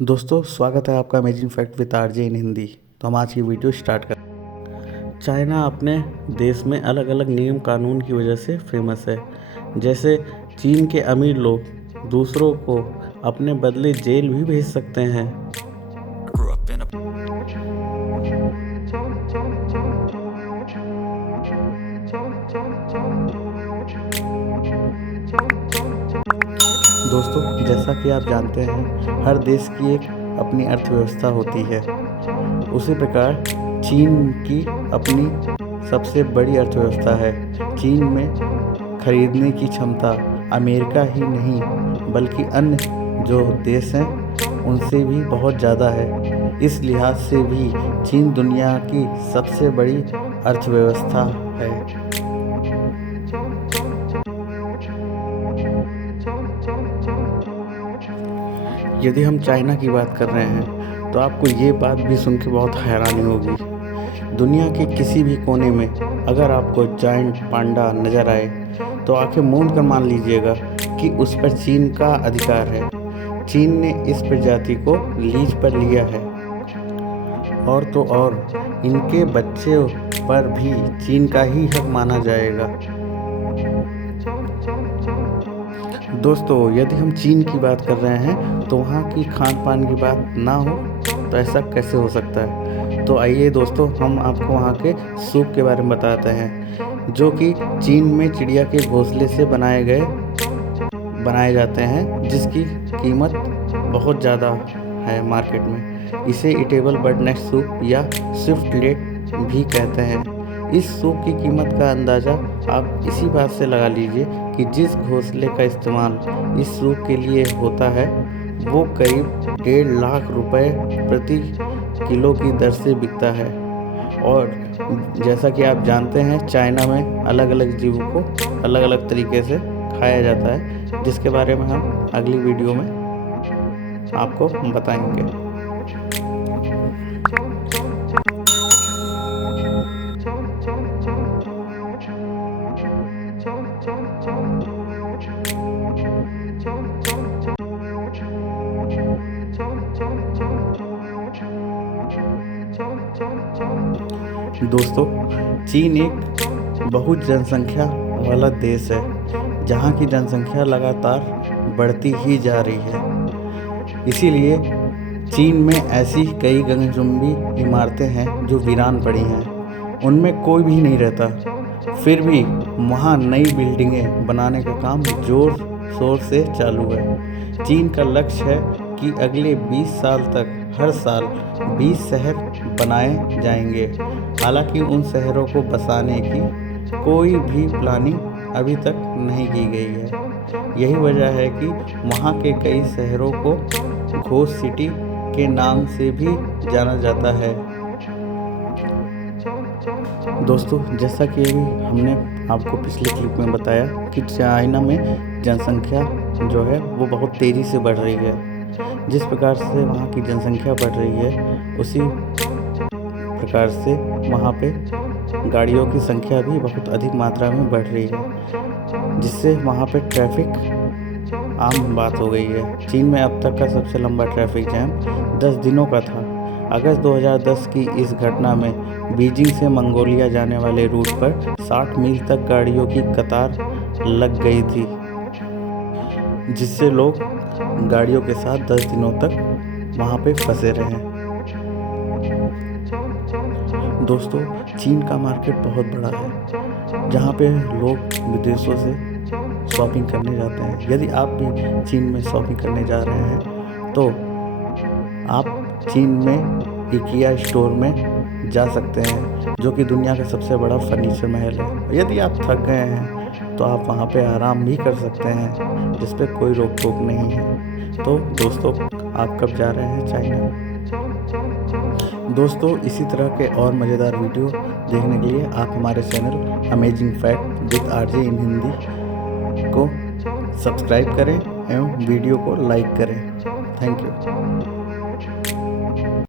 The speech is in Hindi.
दोस्तों स्वागत है आपका अमेजिंग फैक्ट विद आरजे इन हिंदी। तो हम आज की वीडियो स्टार्ट कर। चाइना अपने देश में अलग अलग नियम कानून की वजह से फेमस है। जैसे चीन के अमीर लोग दूसरों को अपने बदले जेल भी भेज सकते हैं। दोस्तों जैसा कि आप जानते हैं हर देश की एक अपनी अर्थव्यवस्था होती है। उसी प्रकार चीन की अपनी सबसे बड़ी अर्थव्यवस्था है। चीन में खरीदने की क्षमता अमेरिका ही नहीं बल्कि अन्य जो देश हैं उनसे भी बहुत ज़्यादा है। इस लिहाज से भी चीन दुनिया की सबसे बड़ी अर्थव्यवस्था है। यदि हम चाइना की बात कर रहे हैं तो आपको ये बात भी सुन के बहुत हैरानी होगी। दुनिया के किसी भी कोने में अगर आपको जायंट पांडा नज़र आए तो आंखें मूंद कर मान लीजिएगा कि उस पर चीन का अधिकार है। चीन ने इस प्रजाति को लीज पर लिया है और तो और इनके बच्चे पर भी चीन का ही हक माना जाएगा। दोस्तों यदि हम चीन की बात कर रहे हैं तो वहाँ की खान पान की बात ना हो तो ऐसा कैसे हो सकता है। तो आइए दोस्तों हम आपको वहाँ के सूप के बारे में बताते हैं जो कि चीन में चिड़िया के घोंसले से बनाए जाते हैं, जिसकी कीमत बहुत ज़्यादा है मार्केट में। इसे ईटेबल बर्ड नेस्ट सूप या स्विफ्ट लेट भी कहते हैं। इस सूप की कीमत का अंदाज़ा आप इसी बात से लगा लीजिए कि जिस घोंसले का इस्तेमाल इस सूप के लिए होता है वो करीब 1.5 लाख रुपए प्रति किलो की दर से बिकता है। और जैसा कि आप जानते हैं चाइना में अलग अलग जीवों को अलग अलग तरीके से खाया जाता है, जिसके बारे में हम अगली वीडियो में आपको बताएंगे। दोस्तों चीन एक बहुत जनसंख्या वाला देश है जहाँ की जनसंख्या लगातार बढ़ती ही जा रही है। इसीलिए चीन में ऐसी कई गगनचुंबी इमारतें हैं जो वीरान पड़ी हैं, उनमें कोई भी नहीं रहता। फिर भी वहाँ नई बिल्डिंगें बनाने का काम जोर शोर से चालू है। चीन का लक्ष्य है कि अगले 20 साल तक हर साल 20 शहर बनाए जाएंगे। हालांकि उन शहरों को बसाने की कोई भी प्लानिंग अभी तक नहीं की गई है। यही वजह है कि वहाँ के कई शहरों को घोस्ट सिटी के नाम से भी जाना जाता है। दोस्तों जैसा कि अभी हमने आपको पिछले क्लिप में बताया कि चाइना में जनसंख्या जो है वो बहुत तेज़ी से बढ़ रही है। जिस प्रकार से वहाँ की जनसंख्या बढ़ रही है उसी प्रकार से वहाँ पे गाड़ियों की संख्या भी बहुत अधिक मात्रा में बढ़ रही है, जिससे वहाँ पे ट्रैफिक आम बात हो गई है। चीन में अब तक का सबसे लंबा ट्रैफिक जैम 10 दिनों का था। अगस्त 2010 की इस घटना में बीजिंग से मंगोलिया जाने वाले रूट पर 60 मील तक गाड़ियों की कतार लग गई थी, जिससे लोग गाड़ियों के साथ 10 दिनों तक वहाँ पे फंसे रहे। दोस्तों चीन का मार्केट बहुत बड़ा है जहाँ पे लोग विदेशों से शॉपिंग करने जाते हैं। यदि आप भी चीन में शॉपिंग करने जा रहे हैं तो आप चीन में इकिया स्टोर में जा सकते हैं जो कि दुनिया का सबसे बड़ा फर्नीचर महल है। यदि आप थक गए हैं तो आप वहाँ पे आराम भी कर सकते हैं, जिस पे कोई रोक टोक नहीं है। तो दोस्तों आप कब जा रहे हैं चाइना? दोस्तों इसी तरह के और मज़ेदार वीडियो देखने के लिए आप हमारे channel amazing fact with RJ इन हिंदी को सब्सक्राइब करें एवं वीडियो को लाइक करें। Thank you.